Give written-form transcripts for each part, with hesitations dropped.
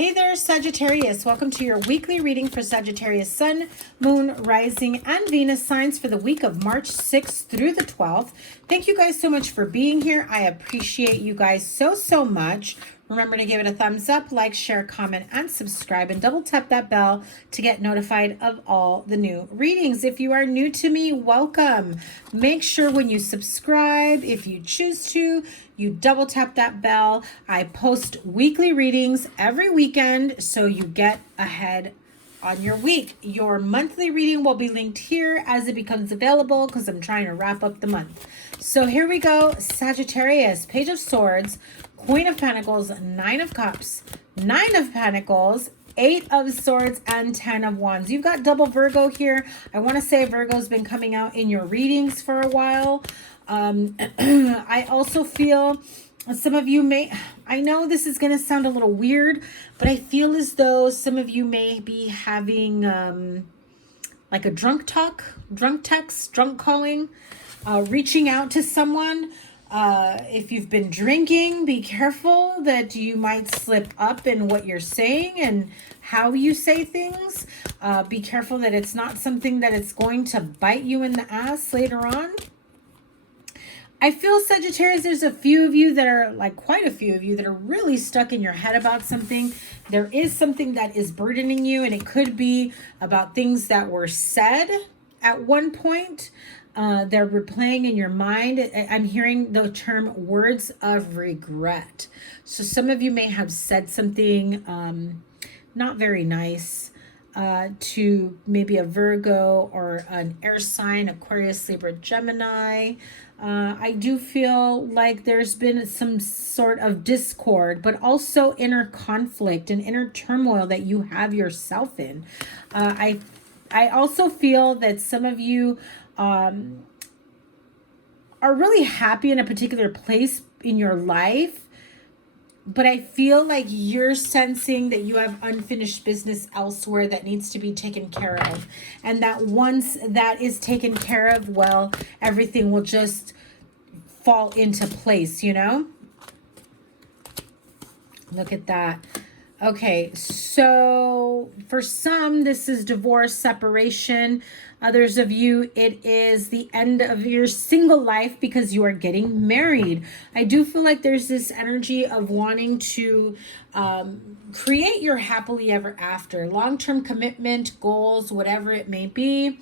Hey there, Sagittarius. Welcome to your weekly reading for Sagittarius Sun, Moon, Rising, and Venus signs for the week of March 6th through the 12th. Thank you guys so much for being here. I appreciate you guys so much. Remember to give it a thumbs up, like, share, comment, and subscribe, and double tap that bell to get notified of all the new readings. If you are new to me, welcome. Make sure when you subscribe, if you choose to, you double tap that bell. I post weekly readings every weekend, so you get ahead on your week. Your monthly reading will be linked here as it becomes available because I'm trying to wrap up the month. So here we go, Sagittarius, Page of Swords, Queen of Pentacles, Nine of Cups, Nine of Pentacles, Eight of Swords, and 10 of Wands. You've got double Virgo here. I want to say Virgo's been coming out in your readings for a while. I also feel some of you may, I know this is going to sound a little weird, but I feel as though some of you may be having like a drunk talk, drunk text, drunk calling, reaching out to someone. If you've been drinking, be careful that you might slip up in what you're saying and how you say things. Be careful that it's not something that it's going to bite you in the ass later on. I feel, Sagittarius, there's a few of you that are, like quite a few of you that are really stuck in your head about something. There is something that is burdening you, and it could be about things that were said at one point. They're replaying in your mind. I'm hearing the term words of regret. So some of you may have said something not very nice to maybe a Virgo or an air sign, Aquarius, Libra, Gemini. I do feel like there's been some sort of discord, but also inner conflict and inner turmoil that you have yourself in. I also feel that some of you are really happy in a particular place in your life, but I feel like you're sensing that you have unfinished business elsewhere that needs to be taken care of. And that once that is taken care of, well, everything will just fall into place, you know? Look at that. Okay, so for some, this is divorce, separation. Others of you, it is the end of your single life because you are getting married. I do feel like there's this energy of wanting to create your happily ever after, long-term commitment, goals, whatever it may be.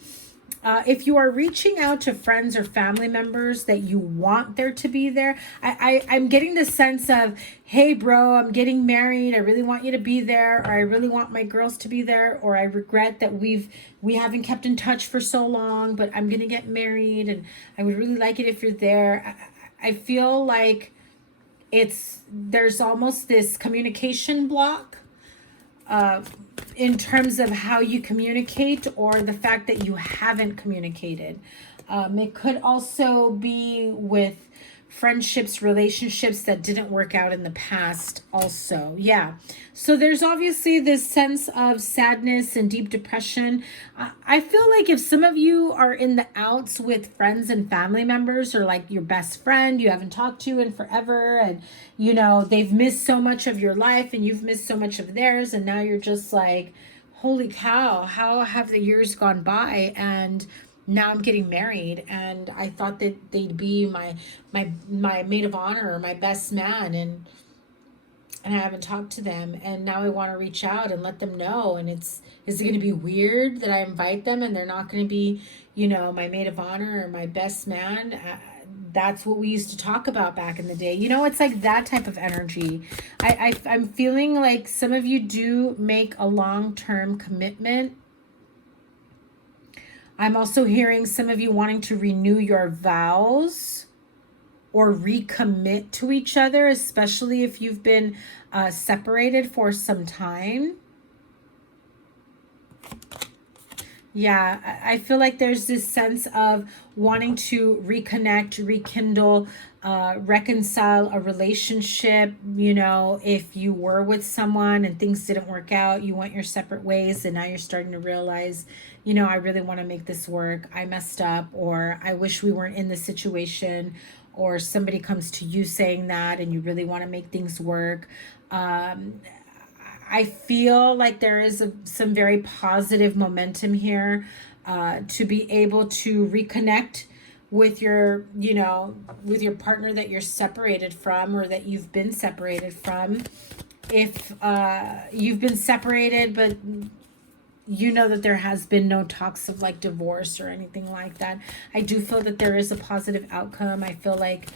If you are reaching out to friends or family members that you want there to be there, I'm getting the sense of, hey, bro, I'm getting married. I really want you to be there, or I really want my girls to be there, or I regret that we haven't kept in touch for so long, but I'm going to get married, and I would really like it if you're there. I feel like there's almost this communication block in terms of how you communicate, or the fact that you haven't communicated. It could also be with friendships, relationships that didn't work out in the past also. Yeah. So there's obviously this sense of sadness and deep depression. I feel like if some of you are in the outs with friends and family members, or like your best friend you haven't talked to in forever, and you know, they've missed so much of your life and you've missed so much of theirs, and now you're just like, holy cow, how have the years gone by, and now I'm getting married, and I thought that they'd be my maid of honor or my best man, and I haven't talked to them, and now I want to reach out and let them know. And is it going to be weird that I invite them and they're not going to be, you know, my maid of honor or my best man? That's what we used to talk about back in the day. You know, it's like that type of energy. I'm feeling like some of you do make a long-term commitment. I'm also hearing some of you wanting to renew your vows or recommit to each other, especially if you've been separated for some time. Yeah, I feel like there's this sense of wanting to reconnect, rekindle, reconcile a relationship. You know, if you were with someone and things didn't work out, you went your separate ways, and now you're starting to realize, you know, I really want to make this work. I messed up, or I wish we weren't in this situation, or somebody comes to you saying that and you really want to make things work. I feel like there is some very positive momentum here to be able to reconnect with your, you know, with your partner that you're separated from or that you've been separated from. If you've been separated, but you know that there has been no talks of like divorce or anything like that, I do feel that there is a positive outcome. I feel like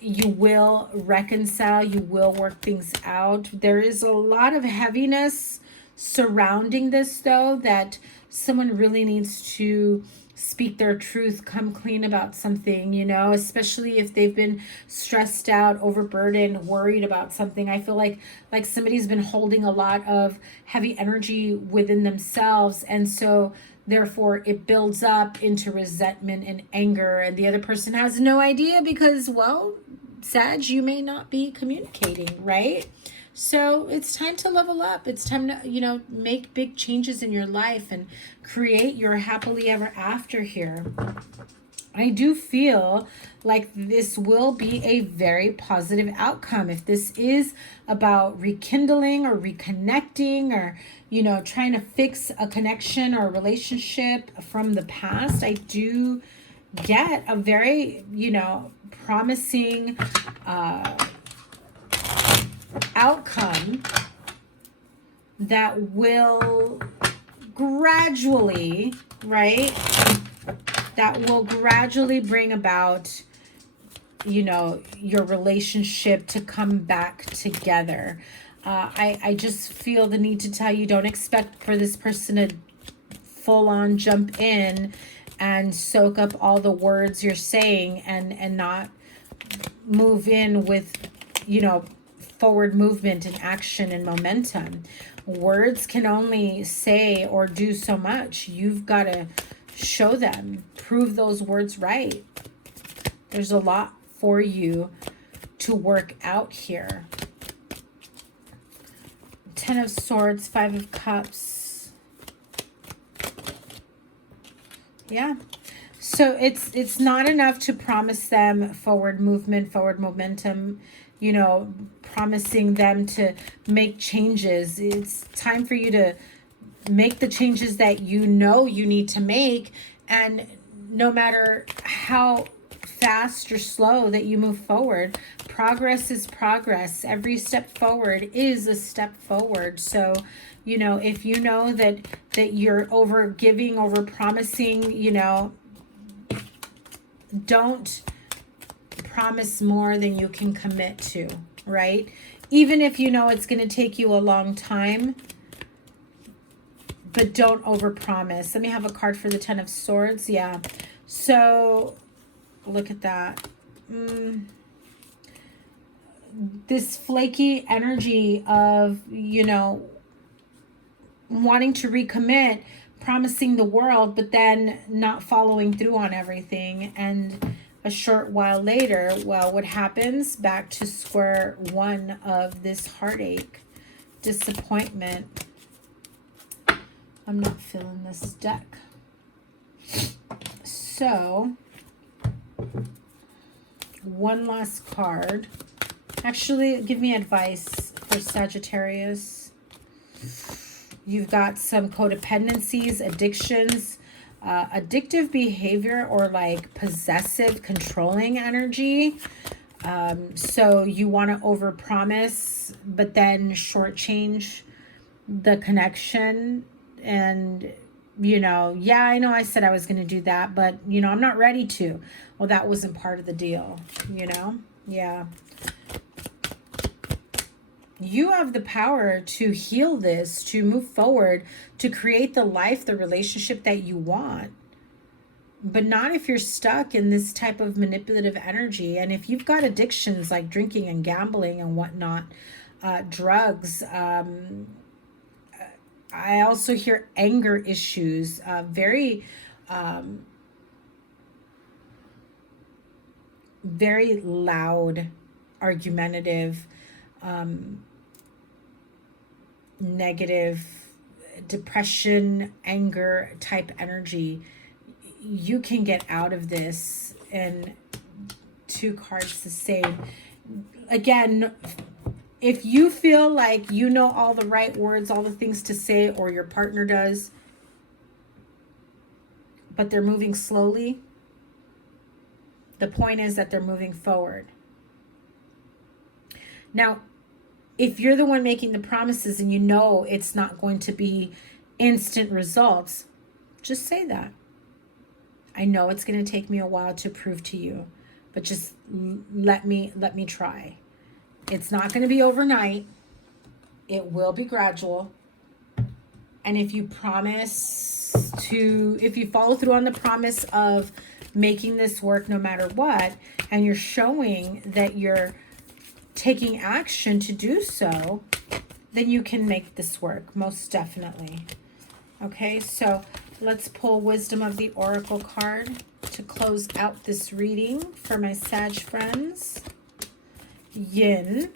you will reconcile, you will work things out. There is a lot of heaviness surrounding this, though, that someone really needs to speak their truth, come clean about something, you know, especially if they've been stressed out, overburdened, worried about something. I feel like somebody's been holding a lot of heavy energy within themselves, and so therefore it builds up into resentment and anger, and the other person has no idea because, well, Sag, you may not be communicating, right? So it's time to level up. It's time to, you know, make big changes in your life and create your happily ever after here. I do feel like this will be a very positive outcome. If this is about rekindling or reconnecting or, you know, trying to fix a connection or a relationship from the past, I do get a very, you know, promising outcome that will gradually, right? That will gradually bring about, you know, your relationship to come back together. I just feel the need to tell you, don't expect for this person to full on jump in and soak up all the words you're saying and not move in with, you know, forward movement and action and momentum. Words can only say or do so much. You've got to show them, prove those words right. There's a lot for you to work out here. Ten of Swords, Five of Cups. Yeah. So it's not enough to promise them forward movement, forward momentum, you know, promising them to make changes. It's time for you to make the changes that you know you need to make. And no matter how fast or slow that you move forward, progress is progress. Every step forward is a step forward. So, you know, if you know that you're over giving, over promising, you know, don't promise more than you can commit to, right? Even if you know it's going to take you a long time, but don't overpromise. Let me have a card for the Ten of Swords. Yeah. So look at that. This flaky energy of, you know, wanting to recommit, promising the world, but then not following through on everything. And a short while later, well, what happens? Back to square one of this heartache, disappointment. I'm not feeling this deck. So, one last card. Actually, give me advice for Sagittarius. You've got some codependencies, addictions, addictive behavior, or like possessive, controlling energy. So you want to overpromise, but then shortchange the connection. And, you know, yeah, I know I said I was going to do that, but, you know, I'm not ready to. Well, that wasn't part of the deal, you know? Yeah. You have the power to heal this, to move forward, to create the life, the relationship that you want. But not if you're stuck in this type of manipulative energy. And if you've got addictions like drinking and gambling and whatnot, drugs, I also hear anger issues, very loud, argumentative, negative, depression, anger type energy. You can get out of this. And two cards the same. Again, If you feel like you know all the right words, all the things to say, or your partner does, but they're moving slowly, the point is that they're moving forward. Now, if you're the one making the promises and you know it's not going to be instant results, just say that. I know it's going to take me a while to prove to you, but just let me try. It's not going to be overnight. It will be gradual. And if you follow through on the promise of making this work no matter what, and you're showing that you're taking action to do so, then you can make this work, most definitely. Okay, so let's pull Wisdom of the Oracle card to close out this reading for my Sag friends. Yin,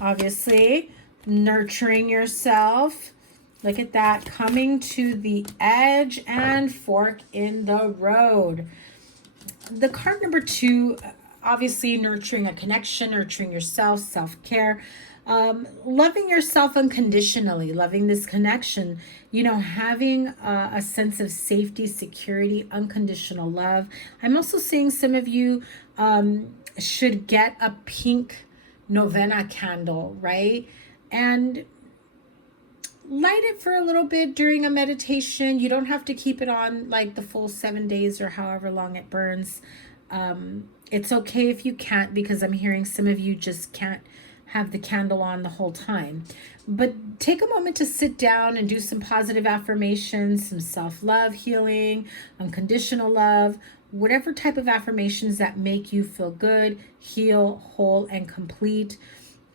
obviously, nurturing yourself. Look at that, coming to the edge and fork in the road. The card number 2, obviously nurturing a connection, nurturing yourself, self-care, loving yourself unconditionally, loving this connection, you know, having a sense of safety, security, unconditional love. I'm also seeing some of you should get a pink novena candle, right? And light it for a little bit during a meditation. You don't have to keep it on like the full 7 days or however long it burns. It's okay if you can't, because I'm hearing some of you just can't have the candle on the whole time. But take a moment to sit down and do some positive affirmations, some self-love, healing, unconditional love, whatever type of affirmations that make you feel good, heal, whole, and complete.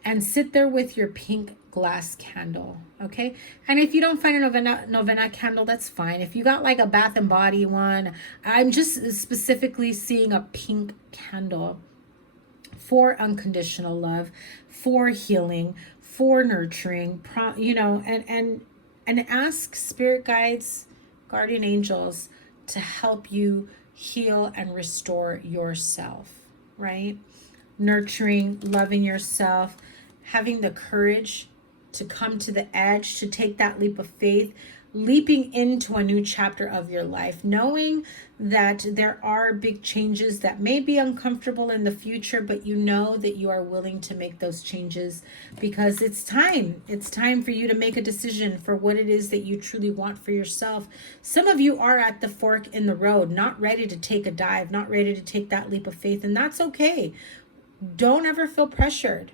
And sit there with your pink glass candle, okay? And if you don't find a novena candle, that's fine. If you got like a Bath and Body one, I'm just specifically seeing a pink candle for unconditional love, for healing, for nurturing, you know, and ask spirit guides, guardian angels to help you heal and restore yourself, right? Nurturing, loving yourself, having the courage to come to the edge, to take that leap of faith, leaping into a new chapter of your life, knowing that there are big changes that may be uncomfortable in the future, but you know that you are willing to make those changes because it's time. It's time for you to make a decision for what it is that you truly want for yourself. Some of you are at the fork in the road, not ready to take a dive, not ready to take that leap of faith, and that's okay. Don't ever feel pressured.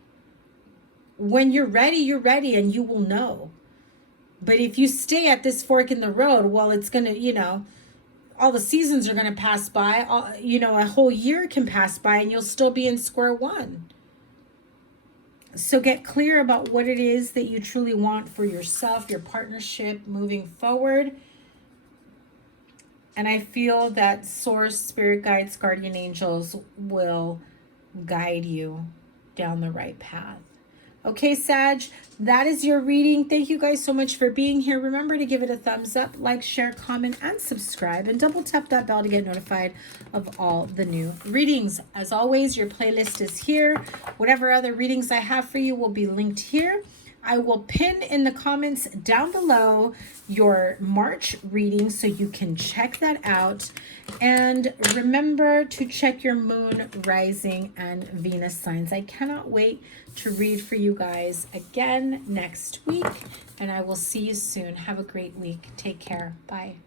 When you're ready, and you will know. But if you stay at this fork in the road, well, it's going to, you know, all the seasons are going to pass by. You know, a whole year can pass by and you'll still be in square one. So get clear about what it is that you truly want for yourself, your partnership moving forward. And I feel that source, spirit guides, guardian angels will guide you down the right path. Okay, Sag, that is your reading. Thank you guys so much for being here. Remember to give it a thumbs up, like, share, comment, and subscribe. And double tap that bell to get notified of all the new readings. As always, your playlist is here. Whatever other readings I have for you will be linked here. I will pin in the comments down below your March reading so you can check that out. And remember to check your moon, rising, and Venus signs. I cannot wait to read for you guys again next week. And I will see you soon. Have a great week. Take care. Bye.